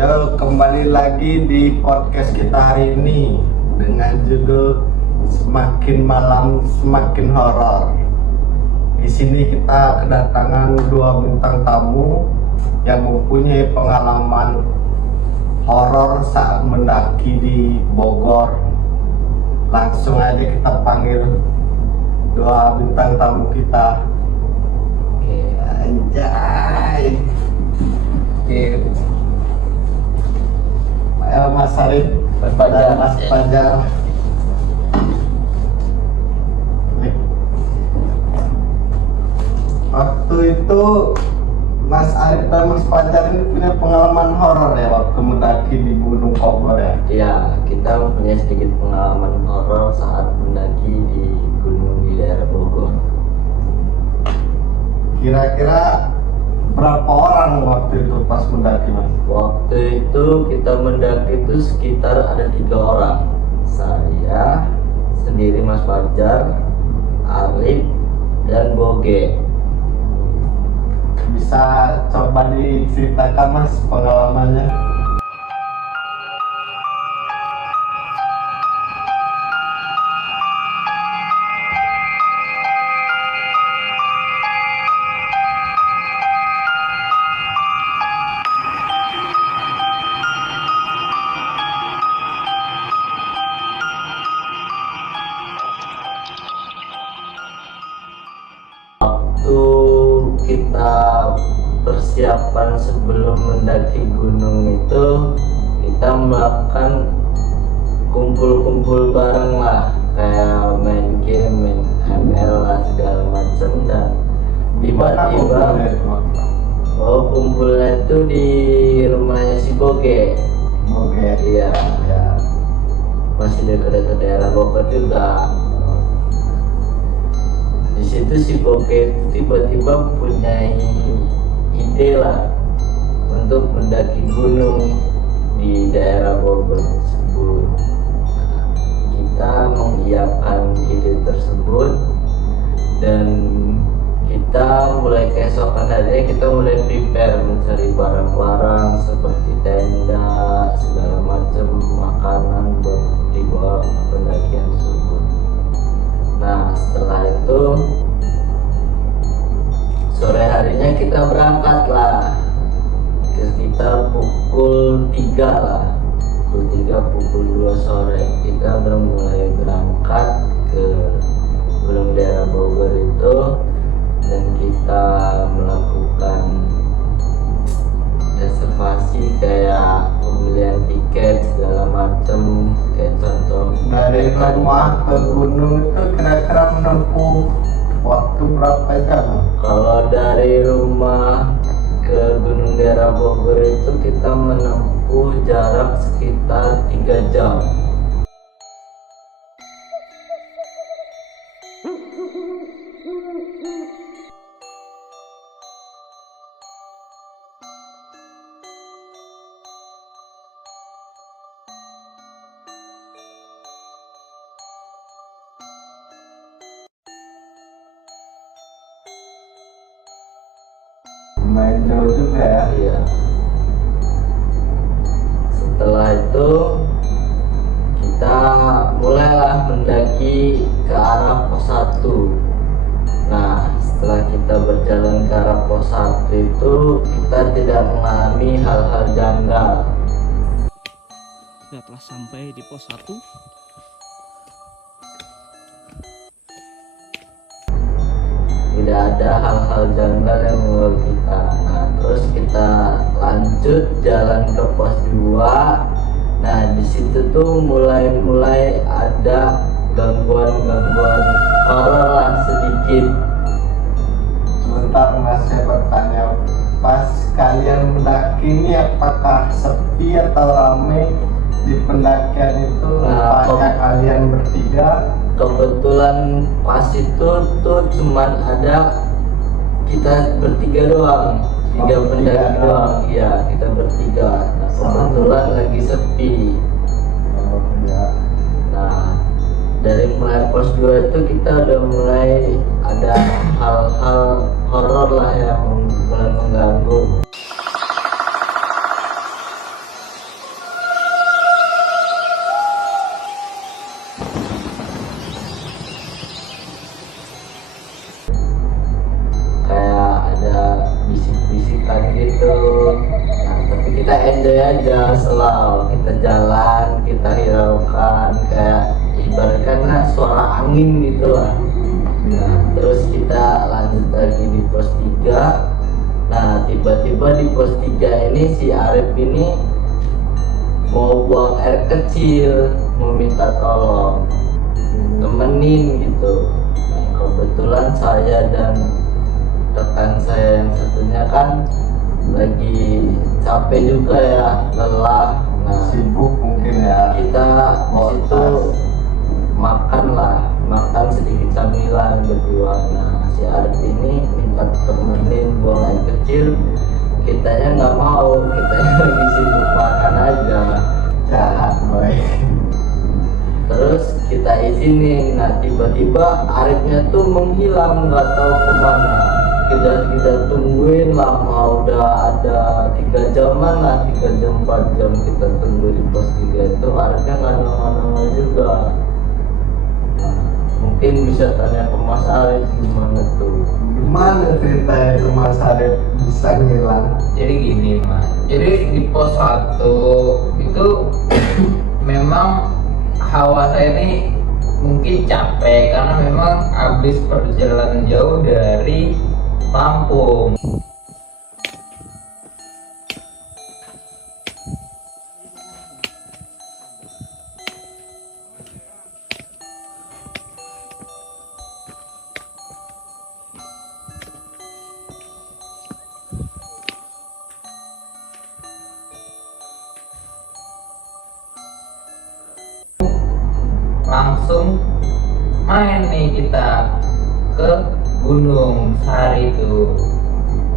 Yo, kembali lagi di podcast kita hari ini dengan judul Semakin Malam Semakin Horor. Di sini kita kedatangan dua bintang tamu yang mempunyai pengalaman horor saat mendaki di Bogor. Langsung aja kita panggil dua bintang tamu kita. Oke, anjay. Oke. Mas Arif dan Mas Fajar. Waktu itu Mas Arif dan Mas Fajar ini punya pengalaman horor ya waktu mendaki di Gunung Bogor ya? Iya, kita punya sedikit pengalaman horor saat mendaki di gunung di daerah Bogor. Kira-kira berapa orang waktu itu pas mendaki, Mas? Waktu itu kita mendaki itu sekitar ada 3 orang. Saya sendiri, Mas Fajar, Arif, dan Boge. Bisa coba diceritakan, Mas, pengalamannya? Waktu kita persiapan sebelum mendaki gunung itu, kita melakukan kumpul-kumpul bareng lah, kayak main game, main ML lah segala macam. Dan tiba-tiba kumpulnya itu di rumahnya si Boge. Oke. Iya, ya. Masih dekat-dekat daerah Bogor juga. Di situ si Boge tiba-tiba punya ide lah untuk mendaki gunung di daerah Bogor tersebut. Kita mengiyakan ide tersebut dan kita mulai keesokan harinya kita mulai prepare mencari barang-barang seperti tenda segala macam makanan buat dibawa ke pendakian tersebut. Nah, setelah itu sore harinya kita berangkat lah, sekitar pukul 3 lah, pukul 2 sore kita udah mulai berangkat ke gunung daerah Bogor itu, dan kita melakukan reservasi kayak pembelian tiket segala macem. Kayak contoh Dari rumah ke gunung itu kira-kira menempuh waktu berapa jam? kalau dari rumah ke gunung daerah Bogor itu kita menempuh jarak sekitar 3 jam. Main jauh juga ya? Iya. Setelah itu kita mulailah mendaki ke arah pos 1. Nah, setelah kita berjalan ke arah pos 1 itu kita tidak mengalami hal-hal janggal. Kita telah sampai di pos 1. Tidak ada hal-hal janggal yang mengganggu kita. Nah, terus kita lanjut jalan ke pos 2. Nah, di situ tuh mulai ada gangguan horor lah sedikit. Sebentar, Mas, saya bertanya, pas kalian mendaki ini apakah sepi atau ramai di pendakian itu? Nah, Apakah kalian bertiga? Kebetulan pas itu tuh cuman ada kita bertiga doang, 3 pendaki doang. Iya, kita bertiga. Nah, kebetulan lagi sepi. Oh, ya. Nah, dari mulai pos 2 itu kita udah mulai ada hal-hal horor lah yang mulai mengganggu. kita enjoy aja, selalu kita jalan, kita hiraukan kayak ibaratkan suara angin gitu lah. Nah, terus kita lanjut lagi di pos 3. Nah, tiba-tiba di pos 3 ini si Arif ini mau buang air kecil, mau minta tolong temenin gitu. Nah, kebetulan saya dan rekan saya yang satunya kan lagi capek juga ya, lelah. Nah, Sibuk mungkin ya. kita di situ makan sedikit camilan berdua. Nah, si Arif ini minta temenin buang air kecil, kitanya nggak mau, kitanya lagi sibuk makan aja. Jahat boy. Terus kita izinin. Nah, tiba-tiba Arifnya tuh menghilang, nggak tahu kemana. Kita tungguin lama, udah ada 3 jaman lah, 3 jam 4 jam kita tunggu di pos 3 itu. Arifnya nggak nongol juga. Mungkin bisa tanya ke Mas Arif gimana tuh. Gimana ceritanya itu Mas Arif bisa ngilang? Jadi gini Mas, jadi di pos 1 itu memang hawa saya ini mungkin capek karena memang habis perjalanan jauh dari Lampung. Langsung main nih kita ke Gunung Sari itu.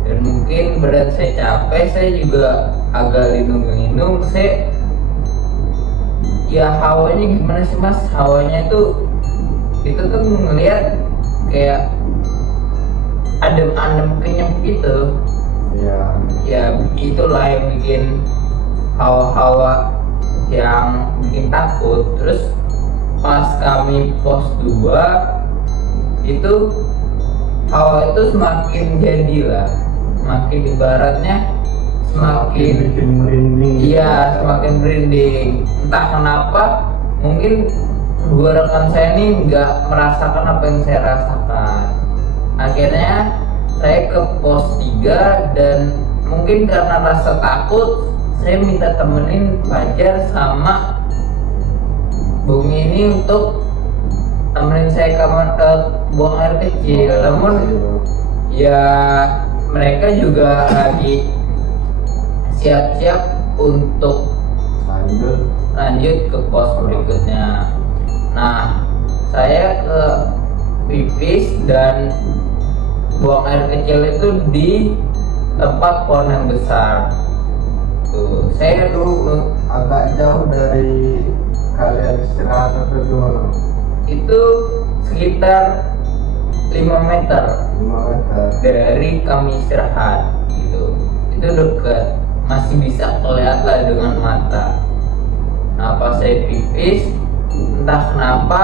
Dan mungkin berat saya capek, saya juga agak lindung-lindung. Saya ya hawanya gimana sih Mas, hawanya itu tuh ngelihat kayak adem-adem kenyap gitu. Ya itulah yang bikin hawa-hawa yang bikin takut. Terus pas kami pos 2 itu hawa itu semakin jadilah, semakin ibaratnya semakin bikin merinding. iya, semakin merinding. Entah kenapa mungkin dua rekan saya ini nggak merasakan apa yang saya rasakan. Akhirnya saya ke pos 3 dan mungkin karena rasa takut saya minta temenin Fajar sama Bumi ini untuk temenin saya ke buang air kecil. Namun ya mereka juga lagi siap-siap untuk lanjut ke pos berikutnya. Nah, saya ke pipis dan buang air kecil itu di tempat pohon yang besar. Tuh, saya dulu agak jauh dari kalian istirahat atau gimana? itu sekitar 5 meter 5 meter. dari kami istirahat gitu. Itu dekat, masih bisa kelihatan dengan mata. Nah, pas saya pipis, entah kenapa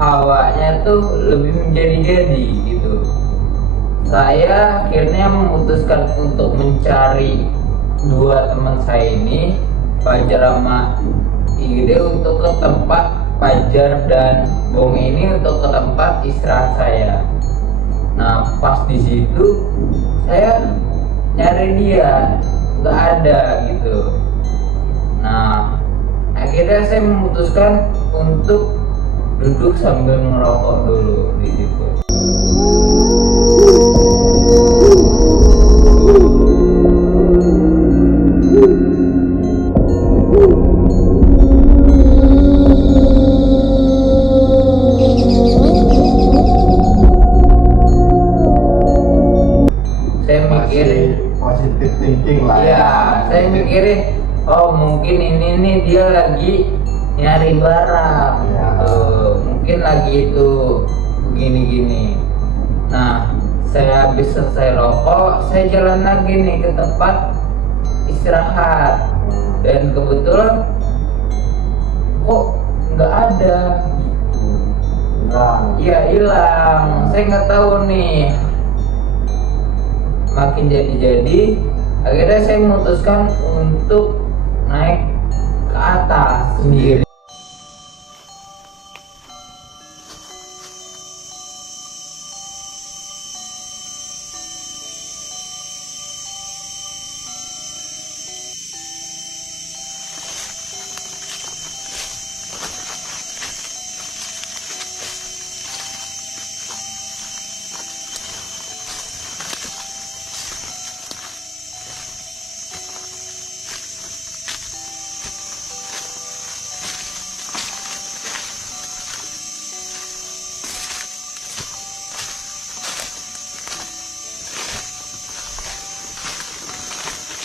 hawanya tuh lebih menjadi-jadi gitu. Saya akhirnya memutuskan untuk mencari dua teman saya ini, Fajar sama Ide, untuk ke tempat Fajar dan Bong ini untuk ke tempat istirahat saya. Nah, pas di situ saya nyari dia, nggak ada gitu. Nah, akhirnya saya memutuskan untuk duduk sambil ngerokok dulu di situ. Saya mikirin, Positif thinking lah ya, saya mikirin, oh mungkin ini nih dia lagi nyari barang, Ya. gitu. Mungkin lagi itu begini-gini. Nah, saya habis selesai rokok, saya jalan lagi nih ke tempat istirahat, dan kebetulan kok nggak ada. hilang. Iya, hilang. Saya nggak tahu nih. Makin jadi-jadi Akhirnya saya memutuskan untuk naik ke atas sendiri.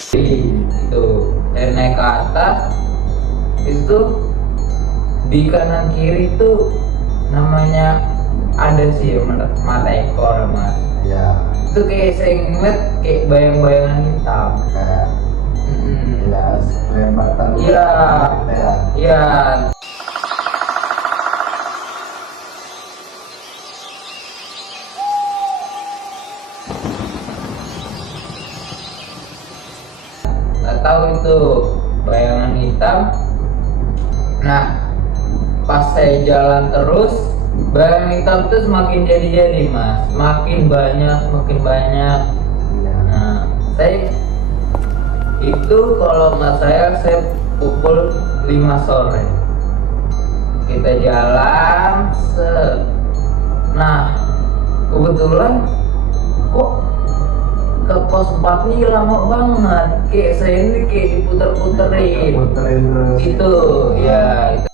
Itu saya naik ke atas, itu di kanan kiri itu namanya ada sih mata ekor mas. Ya, Itu kayak saya ngeliat kayak bayang-bayangan hitam. kayak ya kelembatan. Iya. Gitu ya. Iya. Nggak tahu itu bayangan hitam. Nah, pas saya jalan terus, bayangan hitam itu semakin jadi mas, makin banyak. Iya. Nah, saya itu kalau nggak saya pukul 5 sore kita jalan nah kebetulan kok ke pos 4 ini lama banget, kayak saya ini kayak diputer-puterin Puterin terus. itu ya itu.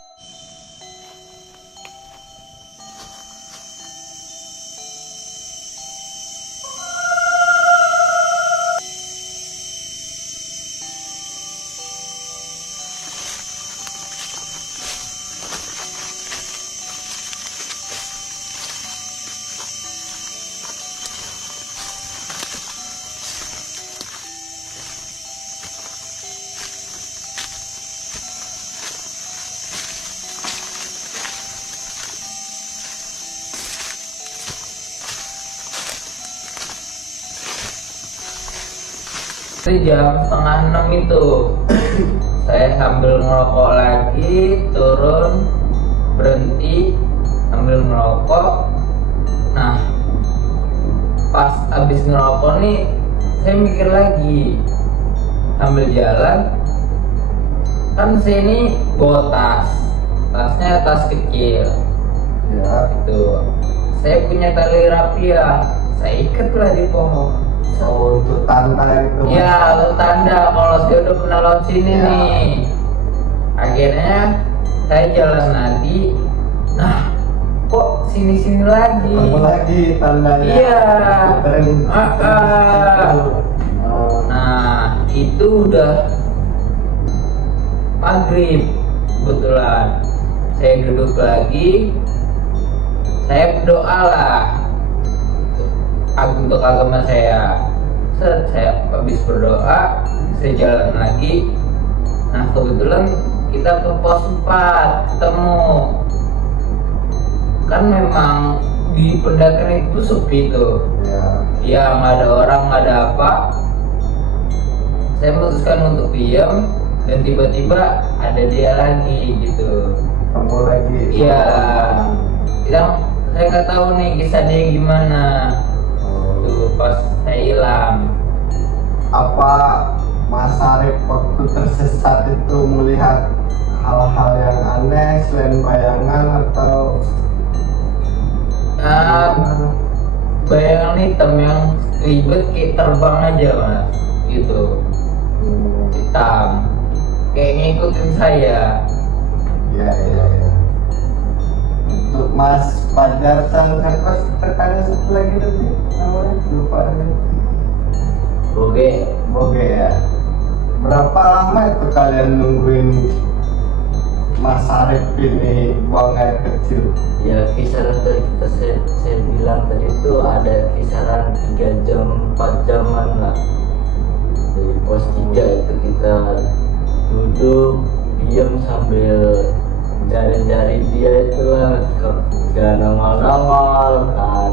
Itu jam setengah 6 itu saya sambil ngerokok lagi, turun berhenti sambil ngerokok. Nah pas habis ngerokok nih saya mikir lagi sambil jalan, kan saya ini bawa tasnya tas kecil Ya. itu, saya punya tali rapia, saya ikat lah di pohon. Oh, untuk tanda itu. Mas. Ya, lu tanda kalau saya udah pernah lewat sini Ya. nih. Akhirnya saya jalan lagi. Nah, kok sini-sini lagi? Ketemu lagi tandanya. Iya. Puterin. Oh, Nah, itu udah maghrib kebetulan. Saya duduk lagi. Saya berdoa lah untuk agama saya. Saya habis berdoa, saya jalan lagi. Nah kebetulan kita ke pos 4 ketemu. Kan memang di pendakian itu sepi tuh. ya. Ya nggak ada orang, nggak ada apa. Saya memutuskan untuk diam dan tiba-tiba ada dia lagi gitu. Ketemu lagi. Iya. Yang saya nggak tahu nih kisah dia gimana. Oh. Tuh pas saya hilang. Apa Mas Arif waktu tersesat itu melihat hal-hal yang aneh selain bayangan atau Bayangan hitam yang ribet kayak terbang aja mas, gitu, hitam, kayak ngikutin saya. ya ya ya. Untuk Mas Fajar Sangkar terkadang satu lagi tadi namanya lupa nih. Oke, Oke ya. Berapa lama itu kalian nungguin Mas Arif ini buang air kecil? ya kisaran tadi saya bilang tadi itu ada kisaran 3 jam 4 jaman lah. Di pos 3 itu kita duduk diam sambil jari-jari dia itu lah gak nongol-nongol kan.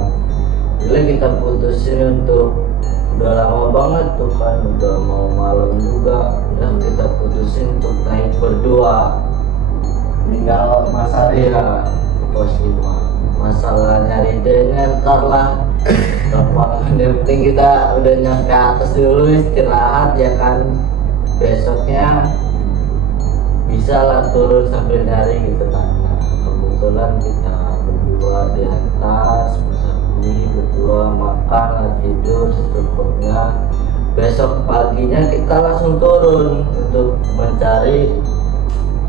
Jadi kita putusin untuk udah lama banget tuh kan, udah mau malam juga, udah kita putusin untuk naik berdua. Tinggal Mas Ari. Iya, ke pos 5. Masalah nyari denya ntar lah. Gampang, yang penting kita udah nyampe atas dulu, istirahat ya kan. Besoknya bisa lah turun sambil nyari gitu kan. Nah, kebetulan kita berdua di atas, berdua makan, tidur secukupnya. Besok paginya kita langsung turun untuk mencari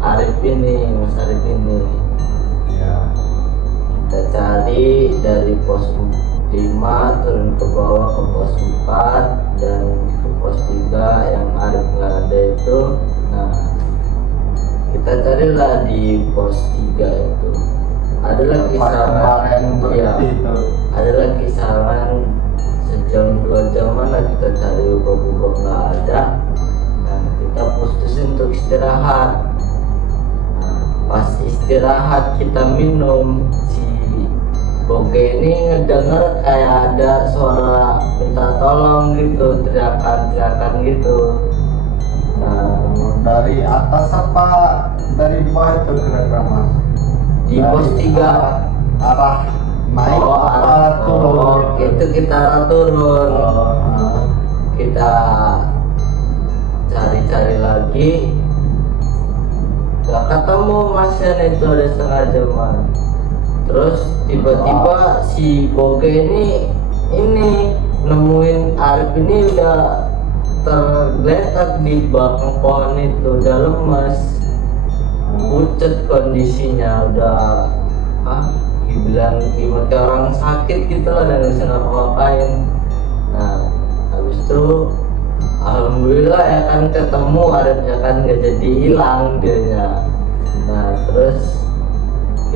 Arif ini, Mas Arif ini. Ya. Kita cari dari pos 5 turun ke bawah ke pos 4 dan ke pos 3 yang Arif nggak ada itu. Nah, kita carilah di pos 3 itu. Adalah kisaran, ya, adalah kisaran sejam 2 jaman lah kita cari, ubah-ubah nggak ada. Nah, kita putusin untuk istirahat. Nah, pas istirahat kita minum, si Boge ini ngedenger kayak ada suara minta tolong gitu, teriakan-teriakan gitu. Nah, Dari atas apa dari bawah itu kira-kira Mas? di pos 3 arah naik apa turun? itu kita turun. Kita cari-cari lagi, gak ketemu Masnya, itu ada setengah jaman. Terus tiba-tiba si Boge ini nemuin Arif ini udah tergeletak di belakang pohon itu, udah lemas, pucet kondisinya, udah dibilang gimana kayak orang sakit gitu lah, dan bisa ngapa-ngapain. Nah, habis itu alhamdulillah ya kan ketemu Arifnya kan, nggak jadi hilang dianya. Nah, terus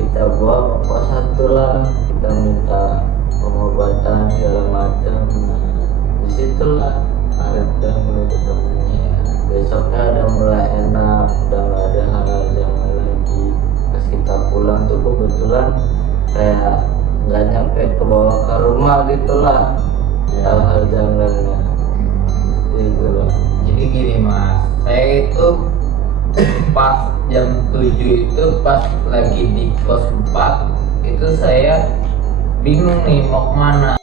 kita bawa ke pos 1 lah, kita minta pengobatan segala macam. Nah, disitulah Arif udah mulai ketemunya. Besoknya udah mulai enak, udah nggak ada hal-hal jangan lagi. Pas kita pulang tuh kebetulan kayak nggak nyampe ke bawah ke rumah gitulah, hal-hal jangannya gitu loh. Jadi gini Mas, saya itu pas jam 7 itu pas lagi di pos 4 itu saya bingung nih mau kemana.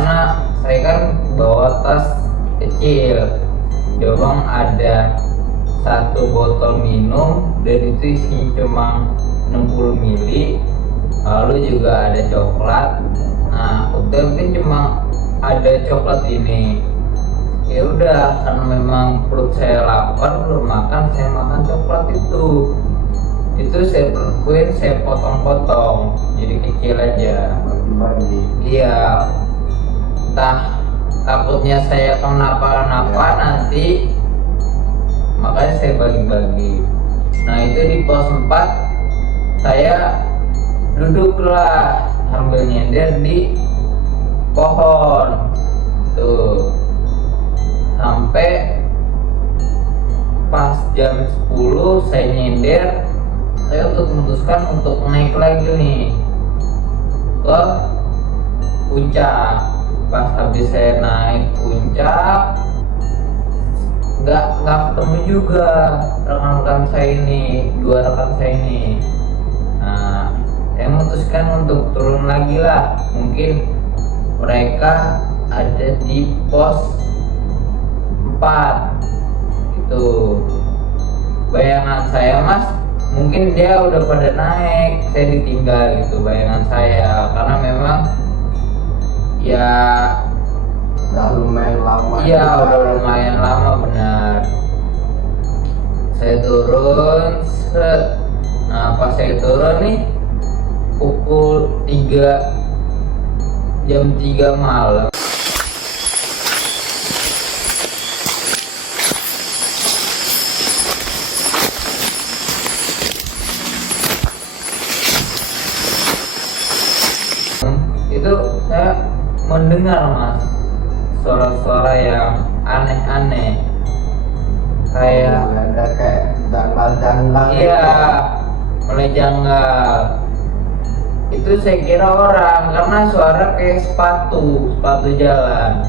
Karena saya kan bawa tas kecil, doang ada 1 botol minum dan itu isinya cuma 60 ml, lalu juga ada coklat. Nah, hotel kan cuma ada coklat ini. Ya udah, karena memang perut saya lapar, belum makan, saya makan coklat itu. Itu saya perkuin, saya potong-potong jadi kecil aja. Bagi-bagi. Iya, takutnya saya kenapa-napa nanti, makanya saya bagi-bagi. Nah, itu di pos 4 saya duduklah sambil nyender di pohon tuh sampai pas jam 10 saya nyender. Saya memutuskan untuk naik lagi nih ke puncak. Pas habis saya naik puncak, nggak ketemu juga rekan-rekan saya ini, 2 rekan saya ini. Nah, saya memutuskan untuk turun lagi lah, mungkin mereka ada di pos 4 gitu. Bayangan saya Mas, mungkin dia udah pada naik, saya ditinggal gitu, bayangan saya, karena memang ya Udah lumayan lama. iya udah lumayan lama benar. Saya turun set. Nah, pas saya turun nih pukul 3, jam 3 malam. saya mendengar mas suara-suara yang aneh-aneh kayak ada kayak janggal-janggal iya mulai janggal. Itu saya kira orang karena suara kayak sepatu jalan.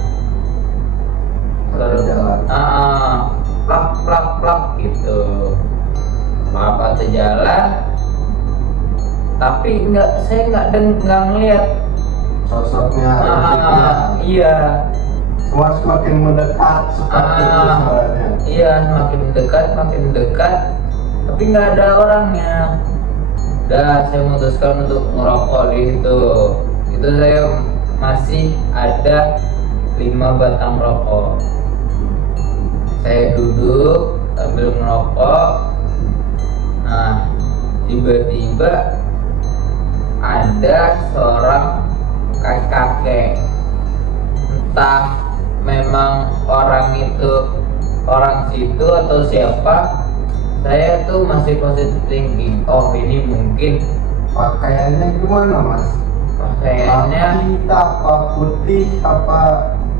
Sepatu jalan. Plak plak plak gitu. Sepatu jalan. Tapi saya nggak ngeliat sosoknya objeknya. Iya. Cuma semakin mendekat seperti itu suaranya. Iya, makin dekat, tapi nggak ada orangnya. Udah, saya memutuskan untuk ngerokok di situ. Itu saya masih ada 5 batang rokok. Saya duduk sambil ngerokok. Nah, tiba-tiba ada seorang kakek, entah memang orang situ atau siapa. Saya tuh masih positive thinking, oh ini mungkin Pakaiannya gimana mas? pakaiannya Hitam apa putih apa?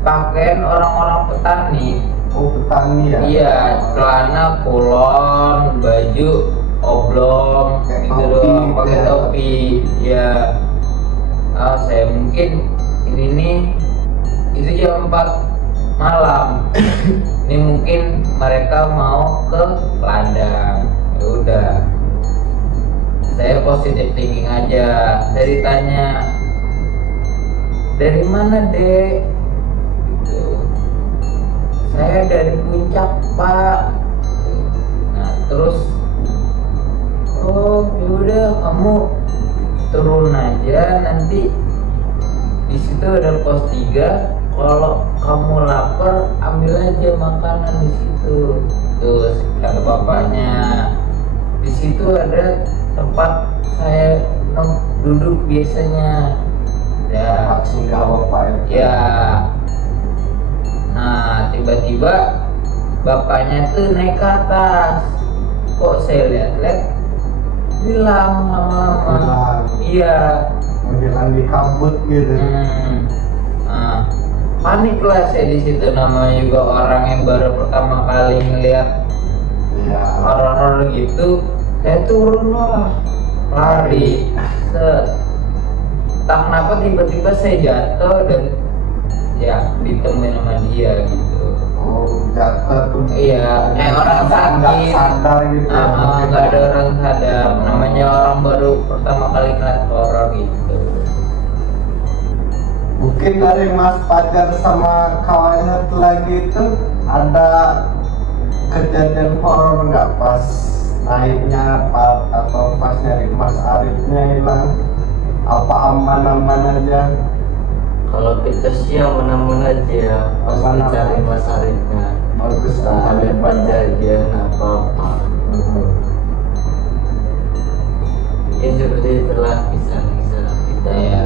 pakaian orang-orang petani. Oh petani ya? Iya, celana kulon, baju oblong Pakai gitu topi doang, gitu pakai ya. topi. Ya, saya mungkin ini nih itu jam 4 malam. Ini mungkin mereka mau ke ladang. Ya udah, saya positive thinking aja. Saya ditanya, dari mana dek? Gitu. Saya dari puncak pak. Nah terus, oh yaudah kamu turun aja, nanti di situ ada pos 3. Kalau kamu lapar ambil aja makanan di situ. Terus kata bapaknya, di situ ada tempat saya duduk biasanya. Ya, Singgah bapak itu. ya. Nah, tiba-tiba bapaknya tuh naik ke atas. Kok saya lihat-lihat hilang lama-lama. Hilang. Iya. Bilang di kabut gitu. Nah, panik lah saya di situ, namanya juga orang yang baru pertama kali ngeliat Iya. horor gitu. Saya turun lah, lari. Set. Tak kenapa tiba-tiba saya jatuh dan ya ditemuin sama dia gitu. Oh jatuh tuh. Iya, orang nggak sakit. sadar gitu. Ya, mungkin. Nggak ada orang sadar. Namanya orang baru pertama kali ngeliat horor gitu. Mungkin dari Mas Fajar sama kawannya satu lagi itu ada kejadian horor nggak pas naiknya atau pas nyari Mas Arifnya hilang? Apa aman-aman aja? Kalau kita sih aman-aman aja pas Aman-aman. mencari Mas Arifnya. Bagus Tak ada banget. kejadian apa-apa. Ya seperti itulah kisah-kisah kita. Iya.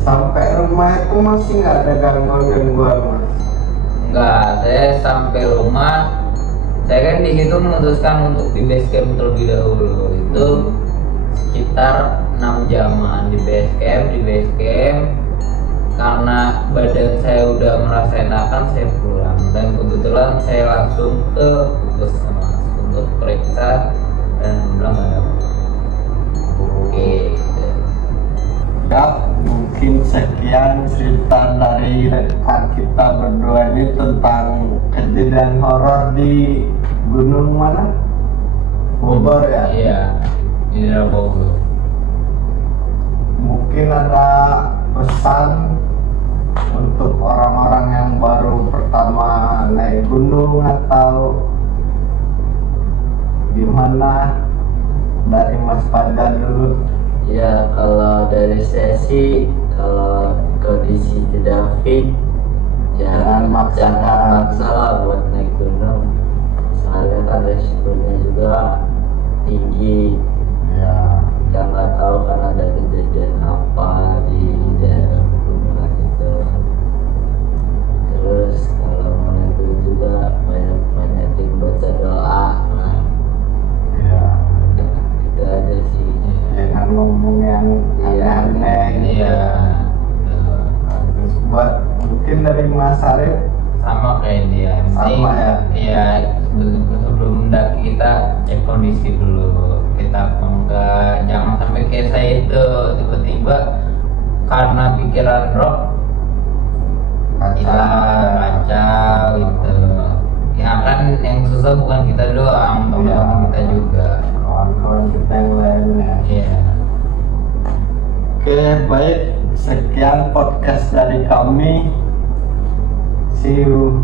Sampai rumah itu masih nggak ada gangguan-gangguan Mas? Enggak, saya sampai rumah. Saya kan di situ memutuskan untuk di base camp terlebih dahulu. Itu sekitar 6 jaman di base camp. Karena badan saya udah merasa enakan, saya pulang. Dan kebetulan saya langsung ke puskesmas untuk periksa dan bilang nggak ada. Oke. Gitu. Ya, mungkin sekian cerita dari rekan kita berdua ini tentang kejadian horor di gunung mana? Bogor ya? Iya. Ini adalah Bogor. Mungkin ada pesan untuk orang-orang yang baru pertama naik gunung atau gimana, dari Mas Fajar dulu. Ya kalau dari saya sih, kalau kondisi tidak fit Jangan maksa. jangan maksa lah buat naik gunung. Soalnya kan resikonya juga tinggi. Ya, Kita nggak tahu kan ada kejadian apa di daerah pegunungan itu. Terus kalau mau naik gunung juga banyak-banyakin baca doa. Nah, ya. itu aja sih. Jangan ngomong yang Iya. aneh-aneh. Iya. buat mungkin dari Mas Arif sama kayak dia. Yang Sama penting, ya? ya sebelum mendaki kita cek kondisi dulu. Kita enggak, jangan sampai kayak saya itu tiba-tiba karena pikiran rock hilang kacau gitu. Ya kan yang susah bukan kita doang, teman-teman kita juga. kawan-kawan kita yang lainnya. Iya. Oke, baik, sekian podcast dari kami. See you.